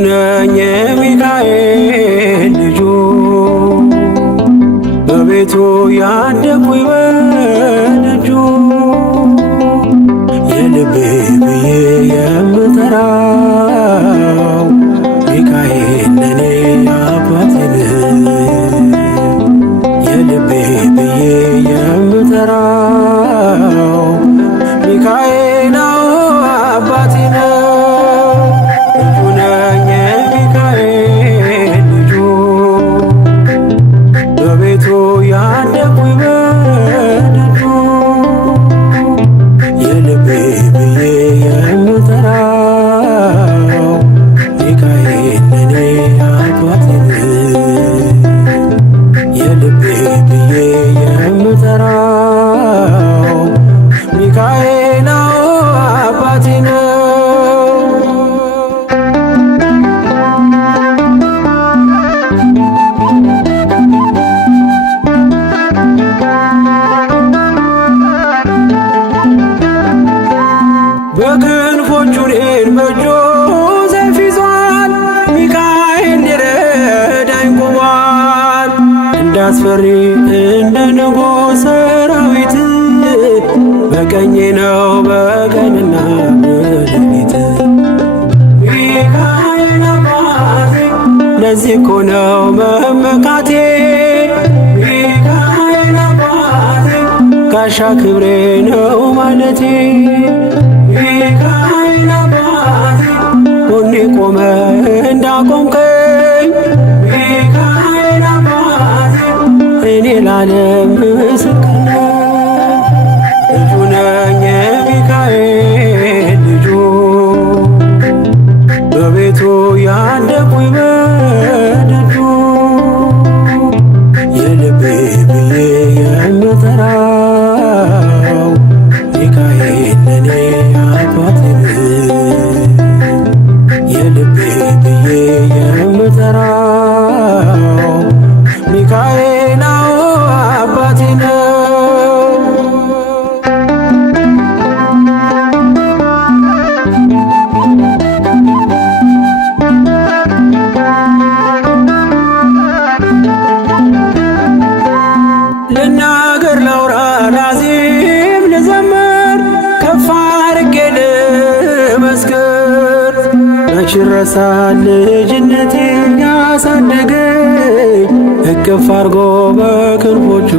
ነኝ የሚካኤል ልጁ በቤቱ ያደኩኝ በደጁ የልቤ ብዬ የምጠራው ሚካኤል ለኔ አባቴ ነው። የልቤ ብዬ የምጠራው ሚካኤል አባቴ ነው። ልጁ ነኝ የሚካኤል ልጁ በቤቱ ያደኩኝ በደጁ የልቤ ብዬ የምጠራው ሚካኤል ለኔ አባቴ ነው። የልቤ ብዬ የምጠራው ሚካኤል አባቴ ነው። በክንፎቹ እኔን በእጁ ሰይፍ ይዟል። ሚካኤል ሊረዳኝ ቆሟል። እንዳስፈሪ እንደ ንጉሥ ሰራዊት በቀኜ ነው በቀንና በሌሊት። ሚካኤል አባቴ ለዚህ እኮ ነው መመካቴ። ሚካኤል አባቴ ጋሻ ክብሬ ነው ማለቴ። ሚካኤል አባቴ ጎኔ ቆመ እንዳቆምከኝ። ሚካኤል አባቴ እኔ ላለም ምስክር ነኝ። ልጁ ነኝ የሚካኤል ልጁ በቤቱ ያደኩኝ በደጁ የልቤ ብዬ የምጠራው ሚካኤል ለኔ አባቴ ነው። የልቤ ብዬ የምጠራው ሚካኤል አባቴ ነው። ልናገር ላውራ ላዜም ልዘምር ከፍ አድርጌ ልመስክር። መች ረሳል ልጅነቴ ያሳደገኝ እቅፍ አርጎ በክንፎቹ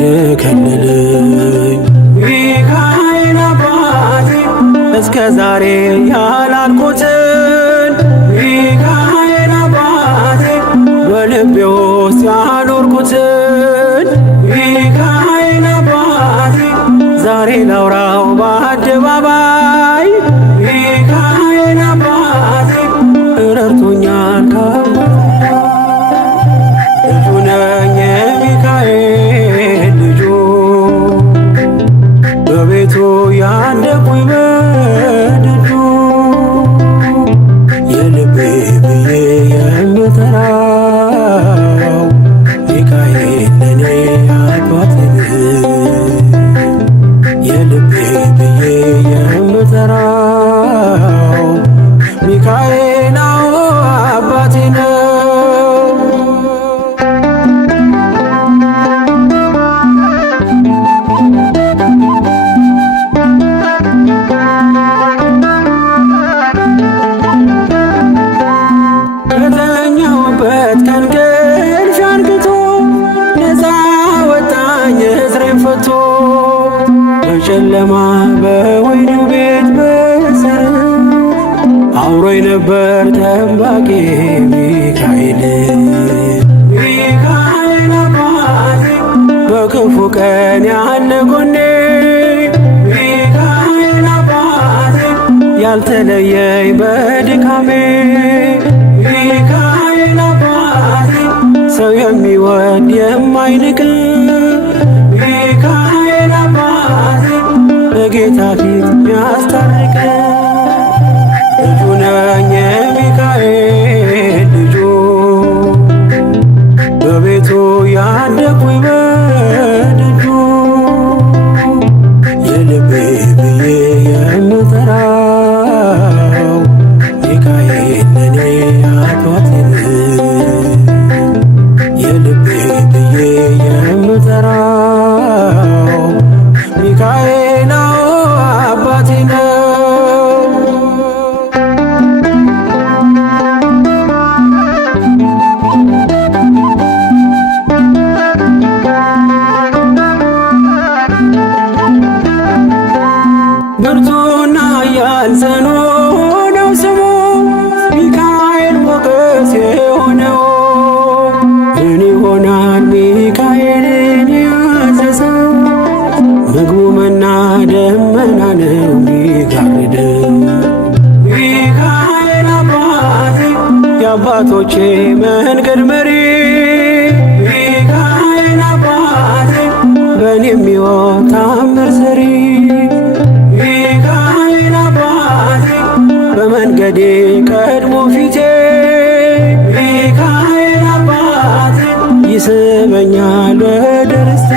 የከለለኝ። ሚካኤል አባቴ እስከ ዛሬ ያላልኩትን ሚካኤል አባቴ በልቤ ውስጥ ያኖርኩትን ሚካኤል አባቴ ዛሬ ላውራው በአደባባይ። ሚካኤል አባቴ ረድቶኛል ከአባቴ። ልጁ ነኝ የሚካኤል ልጁ በቤቱ ያደኩኝ በደጁ የልቤ ብዬ የምጠራው ሚካኤል ለኔ አባቴ ነው። የልቤ ብዬ የምጠራው ሚካኤል አባቴ ነው። ከተኛሁበት ከእንቅልፌ አንቅቶ ነፃ ወጣኝ እስሬን ፈቶ። በጨለማ በወህኒው ቤት በእስር አብሮኝ ነበር ጠባቂ ሚካኤል። ሚካኤል አባቴ በክፉ ቀን ያለ ጎኔ። ሚካኤል አባቴ ያልተለየኝ በድካሜ። ሚካኤል አባቴ ሰው የሚወድ የማይንቅ። ሚካኤል አባቴ በጌታ ፊት ያስታርቅ። ልጁ ነኝ የሚካኤል ልጁ በቤቱ ያደኩኝ በደጁ የልቤ ብዬ የምጠራው ሚካኤል አባቴን የልቤ ብዬ የምጠራው ሚካኤል አባቴ ነው። ብርቱና ኃያል ጽኑ ነው ስሙ ሚካኤል ሞገስ የሆነው። ምን ይሆናል ሚካኤልን ያዘዘው? ምግቡ መና ደመና ነው ሚጋርደው። ሚካኤል አባቴ የአባቶቼ መንገድ መሪ፣ ሚካኤል አባቴ በእኔ የሚሆን ታምር ሰሪ፣ ሚካኤል አባቴ በመንገዴ ቀድሞ ፊቴ፣ ሚካኤል አባቴ ይስበኛል ወደ ርስቴ።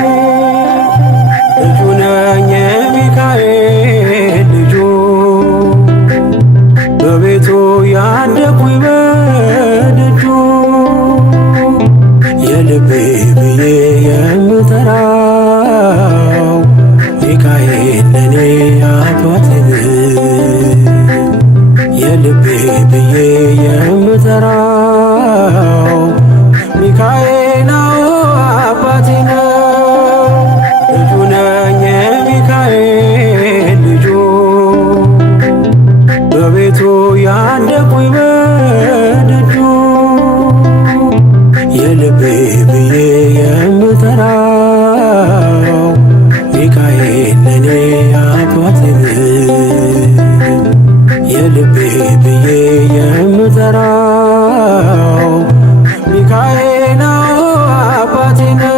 ልጁ ነኝ የሚካኤል ልጁ በቤቱ ያደኩኝ በደጁ የልቤ ብዬ የምጠራው ሚካኤል ለኔ አባቴ የልቤ ብዬ የምጠራው ሚካኤል አባቴ ነው። ልጁ ነኝ የሚካኤል ልጁ በቤቱ ያደኩኝ በደጁ የልቤ ብዬ የምጠራው ሚካኤል ለኔ አባቴ የልቤ ብዬ የምጠራው ሚካኤል አባቴ ነው።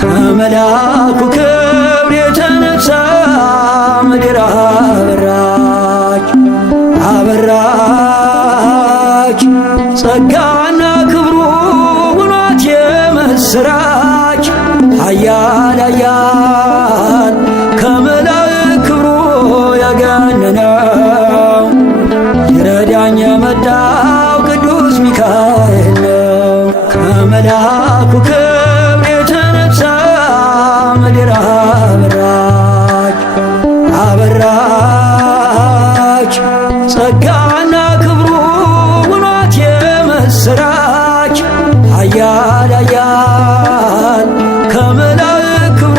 ከመልአኩ ክብር የተነሳ ምድር አበራች አበራች፣ ጸጋና ክብሩ ውኗት የምስራች። ኃያል ኃያል ከመላእክት ክብሩ ያገነነው ይረዳኝ የመጣው ቅዱስ ሚካኤል ነው። ከመልአኩ ክብር የተነሳ ምድር አበራች አበራች፣ ጸጋና ክብሩ ውኗት የምስራች። ኃያል ኃያል ከመላእክት ክብሩ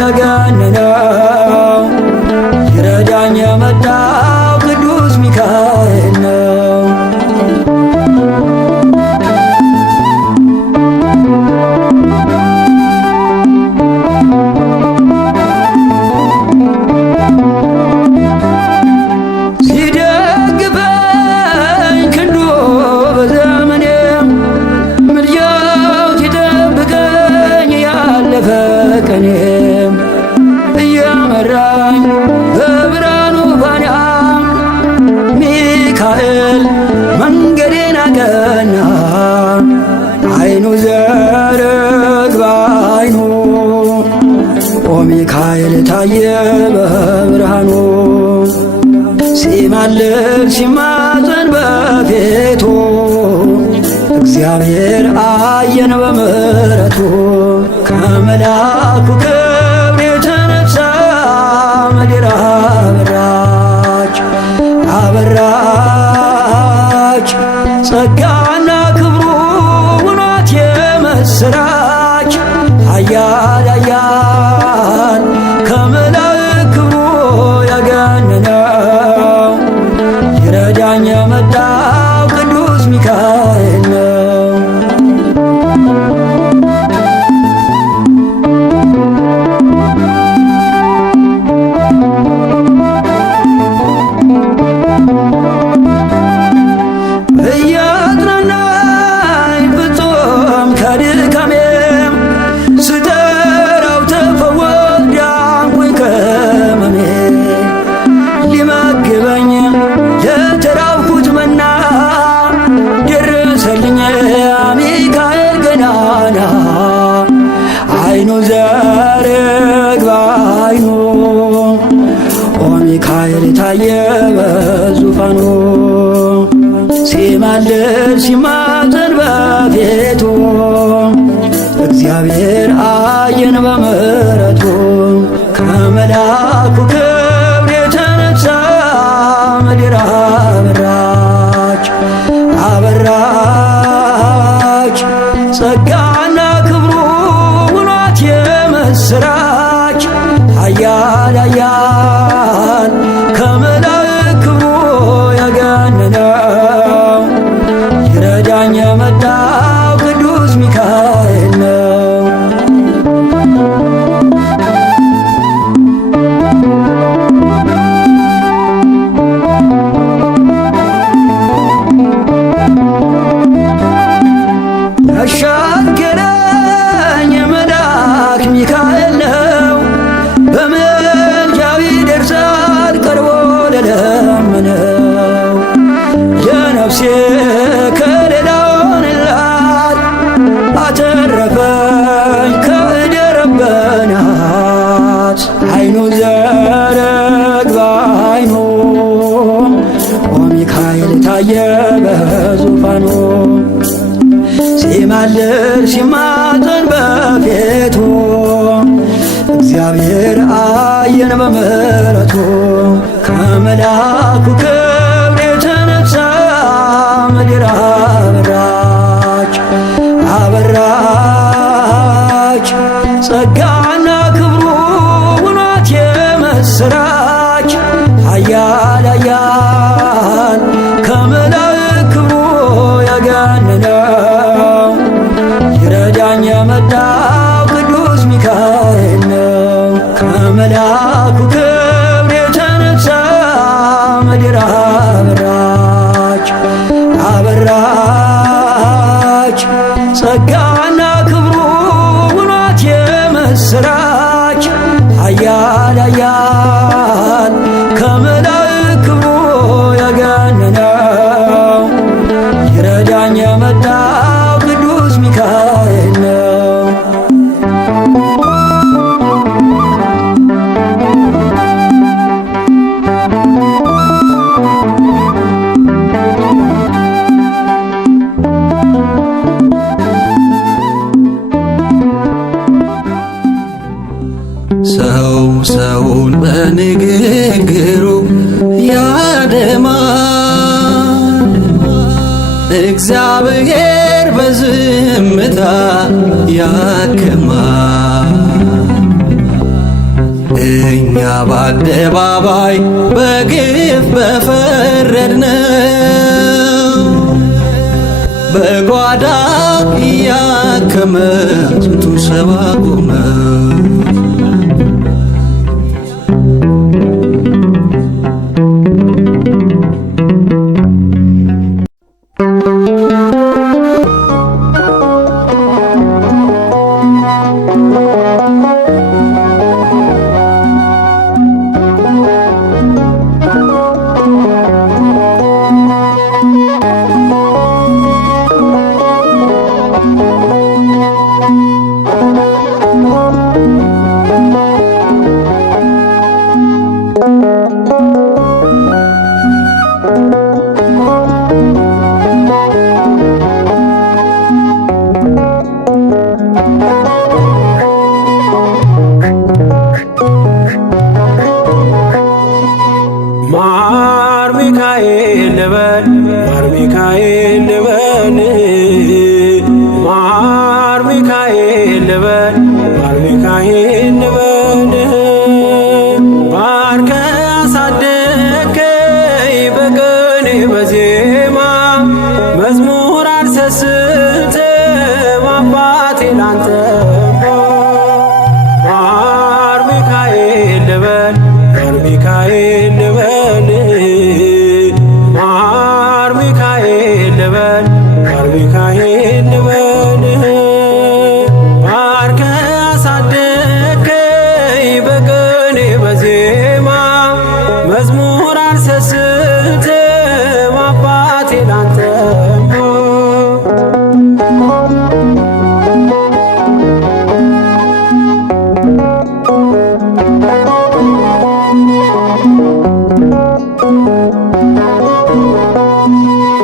ያገነነው ይረዳኝ የመጣው ቅዱስ ሚካኤል ነው። ሲደግፈኝ ክንዱ በዘመኔም ምልጃው ሲጠብቀኝ ያለፈ ቀኔም እያመራኝ በብርሃኑ ፋና ሚካኤል መንገዴን አቀና። አይኑ ዘርግ በአይኑ ኦ ሚካኤል ታየ በብርሃኑ ሲማልድ ሲማ ሲማፀን በፊቱ እግዚአብሔር አየን በምሕረቱ። ከመልአኩ ክብር የተነሳ ምድር አበራች አበራች። ጸጋና ክብሩ ውኗት የምስራች። ኃያል ኃያል ከመላእክት ክብሩ ያገነነው ይረዳኝ የመጣው ቅዱስ ሚካኤል ነው። እያጽናናኝ ፍጹም ከድካሜም ስጠራው ተፈወስኩ ዳንኩኝ ከሕመሜ። ሊመግበኝ ለተራብኩት መና ደረሰልኝ ሚካኤል ገናና። አይኑ ዘርግባ አይኑ ኦ ሚካኤል ታየ በዙፋኑ። ሲማልድ ሲማፀን በፊቱ እግዚአብሔር አየን በምሕረቱ። ከመልአኩ ክብር የተነሳ ምድር አበራች አበራች። ጸጋና ክብሩ ውኗት የምስራች። ኃያል ኃያል ከመላእክት ክብሩ ያገነነው ይረዳኝ የመጣው ቅዱስ ሚካኤል ነው። ያሻገረኝ መልአክ ሚካኤል ነው። በምልጃው ይደርሳል ቀርቦ ለለመነው። የነፍሴ ከለላ ሆነላት አተረፈኝ ከእደ ረበናት። አይኑ ዘርግባ አይኑ ኦ ሚካኤል ታየ በዙፋኑ። ሲማልድ ሲማፀን በፊቱ እግዚአብሔር አየን በምሕረቱ። ከመልአኩ ክብር የተነሳ ምድር አበራች አበራች። ጸጋና ክብሩ ውኗት የምስራች። ኃያል ኃያል ከመላእክት ክብሩ ያገነነው ይረዳኝ የመጣው ቅዱስ ሚካኤል ነው። ከመልአኩ ክብር የተነሳ ምድር አበራች አበራች። ጸጋና ክብሩ ውኗት የምስራች። ኃያል ኃያል ከመላእክት ክብሩ ያገነነው ይረዳኝ የመጣው ቅዱስ ሚካኤል ነው። ሰው ሰውን በንግግሩ ያደማል፣ እግዚአብሔር በዝምታ ያክማል። እኛ በአደባባይ በግፍ በፈረድነው በጓዳ እያከመ ስንቱን ሰው አቆመ። ማር ሚካኤል ልበል ማር ሚካኤል ልበል ማር ሚካኤል ልበል ባርከ አሳደከኝ በቅኔ በዜማ መዝሙር አልሰስትም አባቴ ላንተ ማር ሚካኤል ልበል ማር ሚካኤል ልበል ማር ሚካኤል ልበል ማር ሚካኤል ልበል ባርከ አሳደከኝ በቅኔ በዜማ መዝሙር አልሰስትም አባቴ ላንተ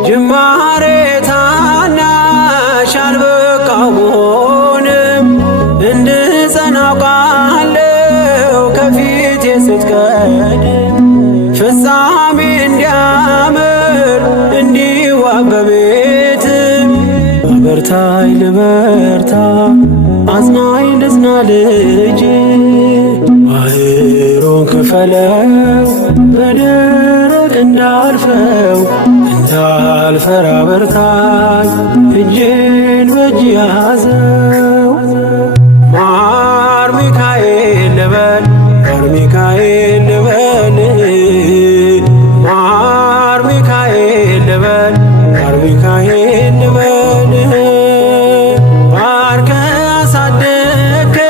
ጅማሬ ታናሽ አልበቃሁም እንድጸና አውቃለሁ ከፊቴ ስትቀድም ፍጻሜ እንዲያምር እንዲዋብ በቤት አበርታይ ልበርታ አጽናኝ ልጽና ልጅ ባህሩን ክፈለው በደረቅ እንዳልፈው እንዳልፈራ በርታኝ እጄን በእጅ ያዘው ማር ሚካኤል ልበል ማር ሚካኤል ልበል ማር ሚካኤል ልበል ማር ሚካኤል ልበል ባርከ አሳደከኝ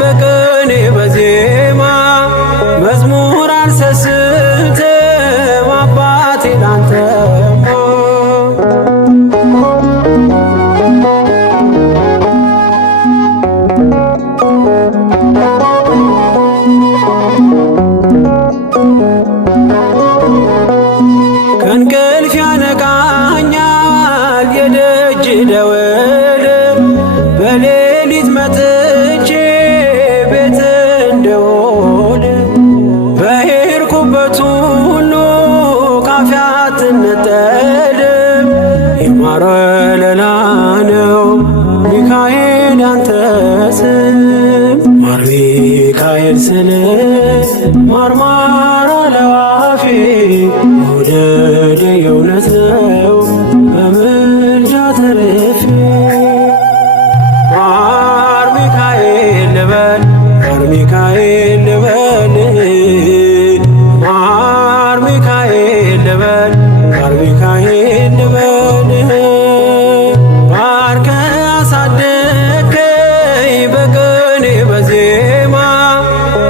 በቅኔ በዜማ መዝሙር አልሰስትም አባቴ ላንተ ከእንቅልፍ ያነቃኛል የደጅ ደወል በሌሊት መጥቼ ቤት እንደውል በሄድኩበት ሁሉ ካፌ አትነጠልም የማር ወለላ ነው ሚካኤል ያንተ ስም ማር ሚካኤል ስል ማርማር አለዋፌ መውደድ የእውነት ነው በምልጃ ተርፌ ማር ሚካኤል ልበል ማር ሚካኤል ልበል ማር ሚካኤል ልበል ማር ሚካኤል ልበል ባርከ አሳደከኝ በቅኔ በዜማ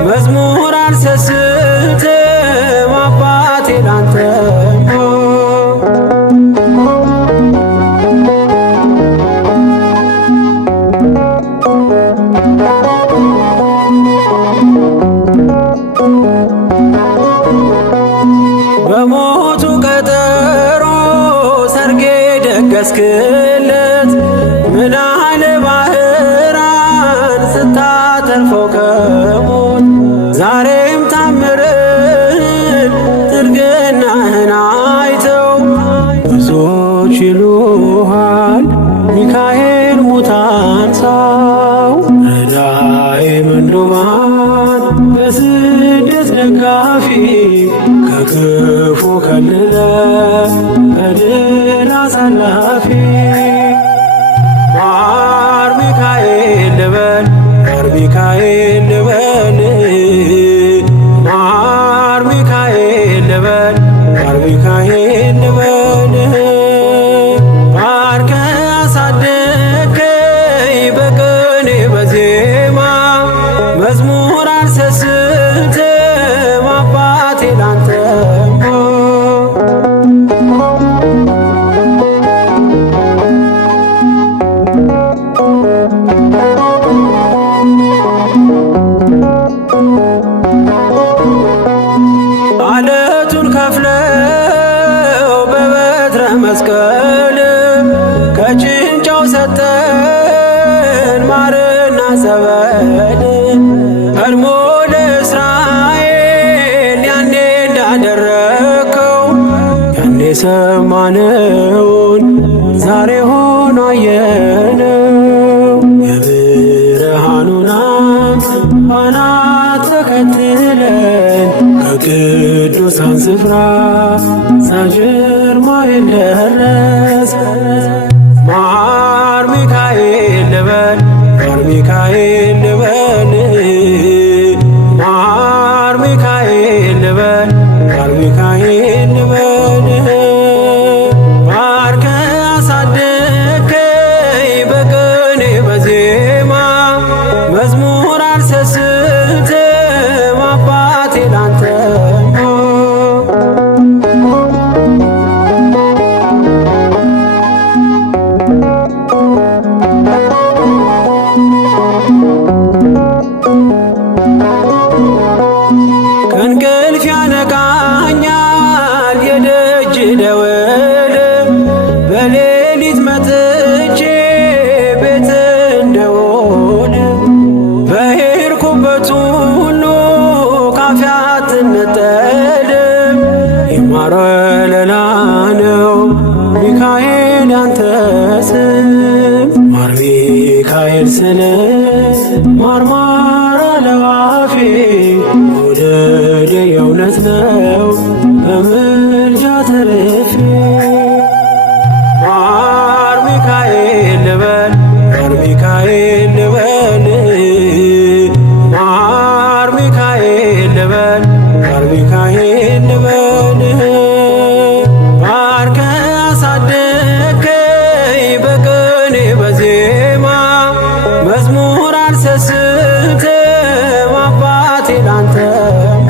መዝሙር አልሰስትም አባቴ ላንተ በሞቱ ቀጠሮ ሰርጌ ደገስክለት ምን አለ ባህራን ስታተርፈው ከሞት ዛሬም ታምርን ጥርግናህን አይተው ብዙዎች ይሉሃል ሚካኤል ሙታን ሳው ረዳኤ ምንዱባን በስደት ደጋፊ ከክፉ ከልለ በድል አሳላፊ ማር ሚካኤል ልበል ማር ሚካኤል ልበል ማር ሚካኤል ልበል ማር ሚካኤል ልበል ባርከ አሳደከኝ በቅኔ በዜማ መዝሙር አልሰስትም አባቴ ላንተ አለቱን ከፍለው በበትረ መስቀል ከጭንጫው ሰጠን ማርና ጸበል ቀድሞ ለእስራኤል ያኔ እንዳደረከው ያኔ ሰማነ የሆነውን ዛሬ ሆኖ አየነው። የብርሃኑን አናት ተከትለን ከቅዱሳን ስፍራ ሳንሸርማይል ደረሰ። ማር ሚካኤል ልበል ማር ሚካኤል ልበል ማር ሚካኤል ልበል ማር ሚካኤል ልበል ባርከ አሳደከኝ በቅኔ በዜማ መዝሙር አልሰስትም አባቴ ላንተማ ከእንቅልፍ ያነቃኛል የደጅ ደወል በሌሊት መጥቼ ቤት እንደውል በሄድኩበት ሁሉ ካፌ አትነጠልም። የማር ወለላ ነው ሚካኤል ያንተ ስም ማር ሚካኤል ስለ ማርማር አለው አፌ መውደድ የእውነት ነው በምልጃ ተርፌ ማር ሚካኤል ልበል ማር ሚካኤል ልበል ማር ሚካኤል ልበል ማር ሚካኤል ልበል ባርከ አሳደከኝ በቅኔ በዜማ መዝሙር አልሰስትም አባቴ ላንተማ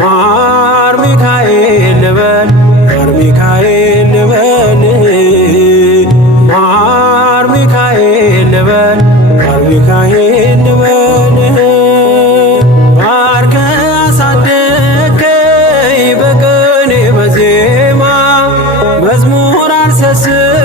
ማር ሚካኤል ልበል ማር ሚካኤል ልበል ማር ሚካኤል ልበል ማር ሚካኤል ልበል ባርከ አሳደከኝ በቅኔ በዜማ መዝሙር አልሰስትም